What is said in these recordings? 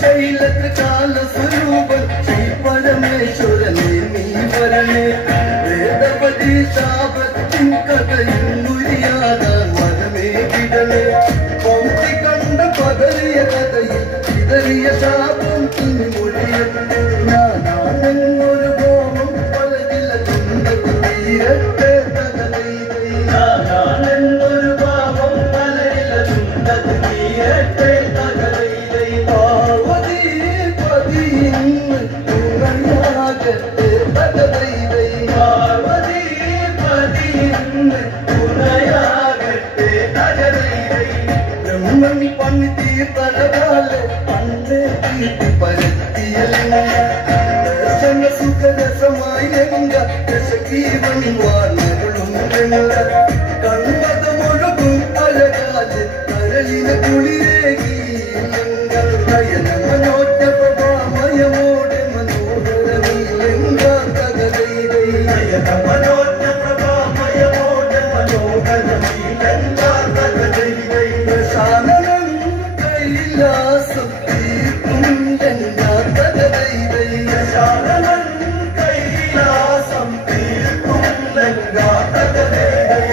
ശൈലത്രികാല സ്വരൂപൻ ശ്രീ പരമേശ്വരനെ നീ വരണേ വേദപതി ശാപത്തിൻ കഥയുരിയാത മനമേ കിടണേ പൗതി കണ്ട പതറിയ കഥയിൽ ചിതറിയ ശാപം തുന്നിമൊഴിയട്ടെ ഞാനാണെന്നൊരു കോമം പലതില തുണ്ടത്ത് തീരട്ടെ ഞാനാണെന്നൊരു പാപം പലതില തുണ്ടത്ത് തീരട്ടെ കൺമതമൊഴുകും അഴകാല് കരളിന് കുളിരേകി നയനമനോജ്ഞ പ്രഭാമയമോടെ മനോഹരമീലങ്കാതകൈതൈ പ്രഭാമയമോടെ മനോഹരമീലങ്കാതകൈതൈ കൈലാസം തീർക്കും ലങ്കാതകൈതൈ കൈലാസം തീർക്കും ലങ്കാതകൈതൈ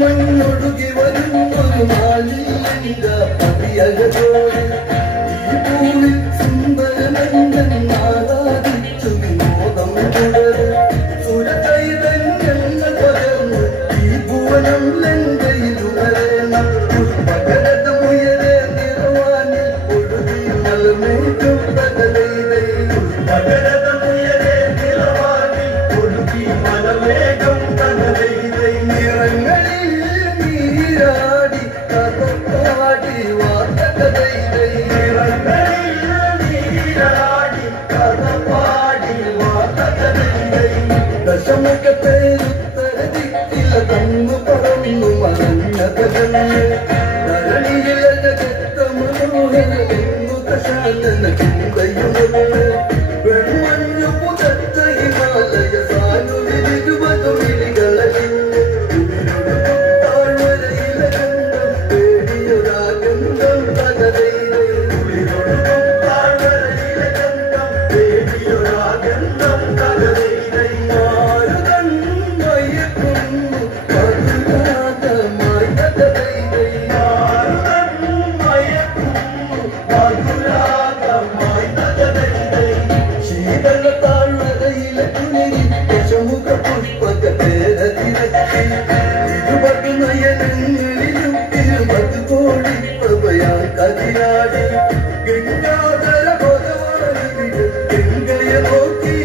മണ്ണൊടുകി വരുന്നൊരു മാലിന്യ പതിയകതോടെ ഈ പൂവിൽ സുന്ദരനന്ദൻ ആരാധിച്ചു വിനോദം തുടരെ സുരചൈതന്യങ്ങൾ പകർന്ന് ഈ ഭുവനം ലങ്കയിലുണരണം പകരതമുയരെ നിറവാനിൽ ഒഴുകി മലമേറ്റും പകലൈതൈ പകരതമുയരെ നിറവാനിൽ ഒഴുകി മലമേറ്റും പകലൈതൈ നിറങ്ങളിൽ നീരാടി കഥപ്പാടി വാർത്തകഥൈതൈ നിറങ്ങളിൽ നീരാടി കഥപ്പാടി വാർത്തകഥൈതൈ ദശമുഖത്തേരുത്തര ദിക്കില തന്നു പറന്നു മറഞ്ഞതല്ലേ ധരണിയിലകത്ത മനോഹരമെന്നു കശാലന ചിന്തയുണർന്ന് വെൺമഞ്ഞു പുതച്ച ഹിമാലയ സാനുവിലിരുപതു മിഴികളലിഞ്ഞ് താഴ്വരയിലെ ഗന്ധം തേടിയൊരാഗന്ധം തകതൈതൈ താഴ്വരയിലെ ഗന്ധം തേടിയൊരാഗന്ധം തകതൈതൈ മാരുതൻ മയക്കുന്നു മധുരാഗമായി തകതൈതൈ മാരുതൻ മയക്കുന്നു മധുരാഗമായി തകതൈതൈ ശീതള താഴ്വരയിലെ കുളിരിൽ ദശമുഖ പുഷ്പക തേരതിരക്കി ഇരുപതു നയനങ്ങളിലും ഇരുപത് കോടി പ്രഭയാൽ കതിരാടി ഗംഗാധര ഭഗവാനിവിടെ ഗംഗയെ നോക്കി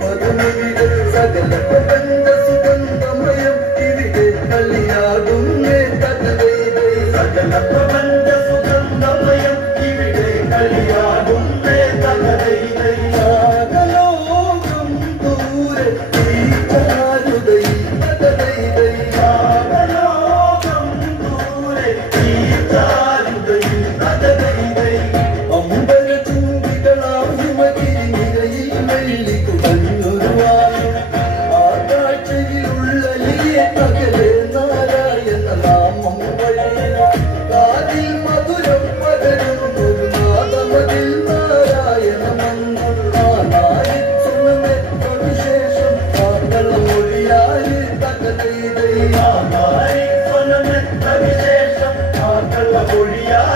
മധുമിവിടെ സകല പ്രപഞ്ച സുഗന്ധമയം ഇവിടെ കളിയാകുന്നേ തകതൈതൈ സകല പ്രപഞ്ച സുഗന്ധമയം ഇവിടെ കളിയാകുന്നേ തകതൈതൈ നാഗലോകം ദൂരെ ഈ ചാരുതൈ തകതൈതൈ നാഗലോകം ദൂരെ ഈ ചാരുതൈ തകതൈതൈ അമ്പര ചൂടികളാം ഹിമഗിരി നിരയിൽ വെള്ളി കുടഞ്ഞൊരുവാനും ആ കാഴ്ചയിലുള്ള അകലെ നാരായണ നാമം വഴി കാതിൽ മധുരം പകരുന്നൊരു നാദമതിൽ നാരായണ മന്ത്രം ആ നാരിച്ചൊണമെത്ര വിശേഷം കാക്കള മൊഴിയാല് തകതൈതൈ ആ നാരിച്ചൊണമെത്ര വിശേഷം കാക്കള മൊഴിയാല്